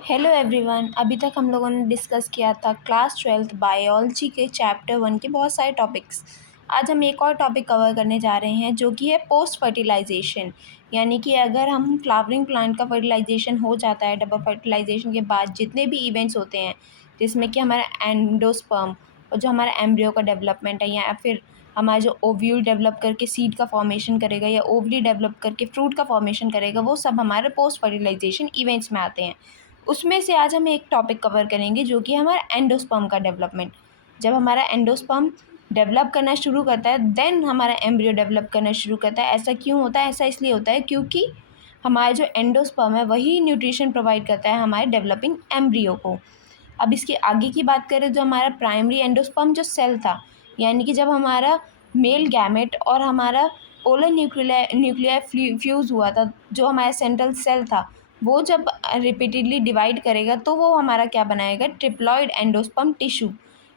Hello everyone. अभी तक हम लोगों ने डिस्कस किया था क्लास 12th बायोलॉजी के चैप्टर 1 के बहुत सारे टॉपिक्स। आज हम एक और टॉपिक कवर करने जा रहे हैं जो कि है पोस्ट फर्टिलाइजेशन। यानी कि अगर हम फ्लावरिंग प्लांट का फर्टिलाइजेशन हो जाता है, डबल फर्टिलाइजेशन के बाद जितने भी इवेंट्स होते हैं जिसमें कि हमारा एंडोस्पर्म और जो हमारा एम्ब्रियो का डेवलपमेंट है, या फिर हमारा जो ओव्यूल डेवलप करके सीड का फॉर्मेशन करेगा या ओवरी डेवलप करके फ्रूट का फॉर्मेशन करेगा, वो सब हमारे पोस्ट फर्टिलाइजेशन इवेंट्स में आते हैं। उसमें से आज हम एक टॉपिक कवर करेंगे जो कि हमारा एंडोस्पर्म का डेवलपमेंट। जब हमारा एंडोस्पर्म डेवलप करना शुरू करता है देन हमारा एम्ब्रियो डेवलप करना शुरू करता है। ऐसा क्यों होता है? ऐसा इसलिए होता है क्योंकि हमारा जो एंडोस्पर्म है वही न्यूट्रिशन प्रोवाइड करता है हमारे डेवलपिंग एम्ब्रियो को। अब इसके आगे की बात करें, जो हमारा प्राइमरी एंडोस्पर्म जो सेल था, यानी कि जब हमारा मेल गैमेट और हमारा पोलर न्यूक्लियाई फ्यूज़ हुआ था, जो हमारा सेंट्रल सेल था वो जब रिपीटेडली डिवाइड करेगा तो वो हमारा क्या बनाएगा? Triploid endosperm tissue.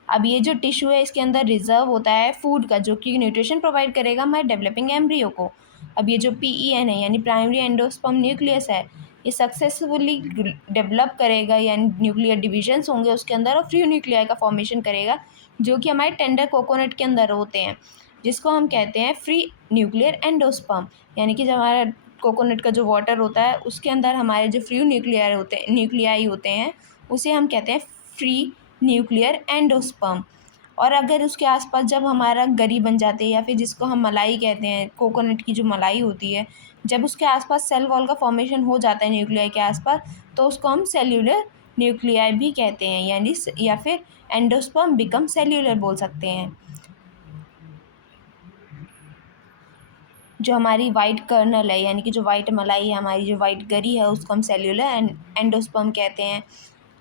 अब ये जो टिश्यू है इसके अंदर रिजर्व होता है फूड का, जो कि न्यूट्रिशन प्रोवाइड करेगा हमारे डेवलपिंग एम्ब्रियो को। अब ये जो PEN है यानी प्राइमरी एंडोस्पर्म न्यूक्लियस है, ये सक्सेसफुली डेवलप करेगा, यानी न्यूक्लियर डिविजन्स होंगे उसके अंदर और फ्री न्यूक्लियाई का फॉर्मेशन करेगा, जो कि हमारे टेंडर कोकोनट के अंदर होते हैं, जिसको हम कहते हैं फ्री न्यूक्लियर एंडोस्पर्म। यानी कि जब हमारा कोकोनट का जो वाटर होता है उसके अंदर हमारे जो फ्री न्यूक्लियाई होते हैं उसे हम कहते हैं फ्री न्यूक्लियर एंडोस्पर्म। और अगर उसके आसपास जब हमारा गरी बन जाते हैं, या फिर जिसको हम मलाई कहते हैं, कोकोनट की जो मलाई होती है, जब उसके आसपास सेल वॉल का फॉर्मेशन हो जाता है न्यूक्लियाई के आसपास, तो उसको हम सेल्यूलर न्यूक्लियाई भी कहते हैं, यानी या फिर एंडोस्पर्म बिकम सेल्यूलर बोल सकते हैं। जो हमारी वाइट कर्नल है, यानी कि जो वाइट मलाई है, हमारी जो वाइट गरी है, उसको हम सेल्यूलर एंडोस्पर्म कहते हैं,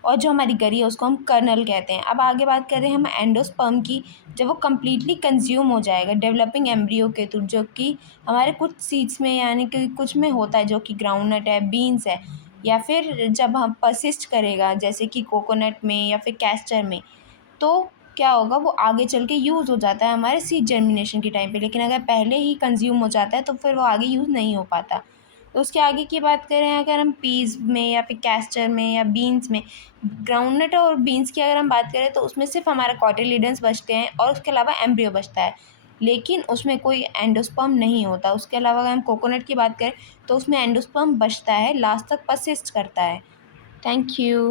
और जो हमारी गरी है उसको हम कर्नल कहते हैं। अब आगे बात करें हम एंडोस्पर्म की, जब वो कम्प्लीटली कंज्यूम हो जाएगा डेवलपिंग एम्ब्रियो के थ्रू, जो कि हमारे कुछ सीड्स में यानी कि कुछ में होता है, जो कि ग्राउंडनट है, बीन्स है, या फिर जब हम परसिस्ट करेगा जैसे कि कोकोनट में या फिर कैस्टर में, तो क्या होगा? वो आगे चल के यूज़ हो जाता है हमारे सीड जर्मिनेशन के टाइम पे। लेकिन अगर पहले ही कंज्यूम हो जाता है तो फिर वो आगे यूज़ नहीं हो पाता। तो उसके आगे की बात करें, अगर हम पीज़ में या फिर कैस्टर में या बीन्स में, ग्राउंडनट और बीन्स की अगर हम बात करें तो उसमें सिर्फ हमारा कॉटिलिडन्स बचते हैं और उसके अलावा एम्ब्रियो बचता है, लेकिन उसमें कोई एंडोस्पर्म नहीं होता। उसके अलावा अगर हम कोकोनट की बात करें तो उसमें एंडोस्पर्म बचता है, लास्ट तक परसिस्ट करता है। Thank you.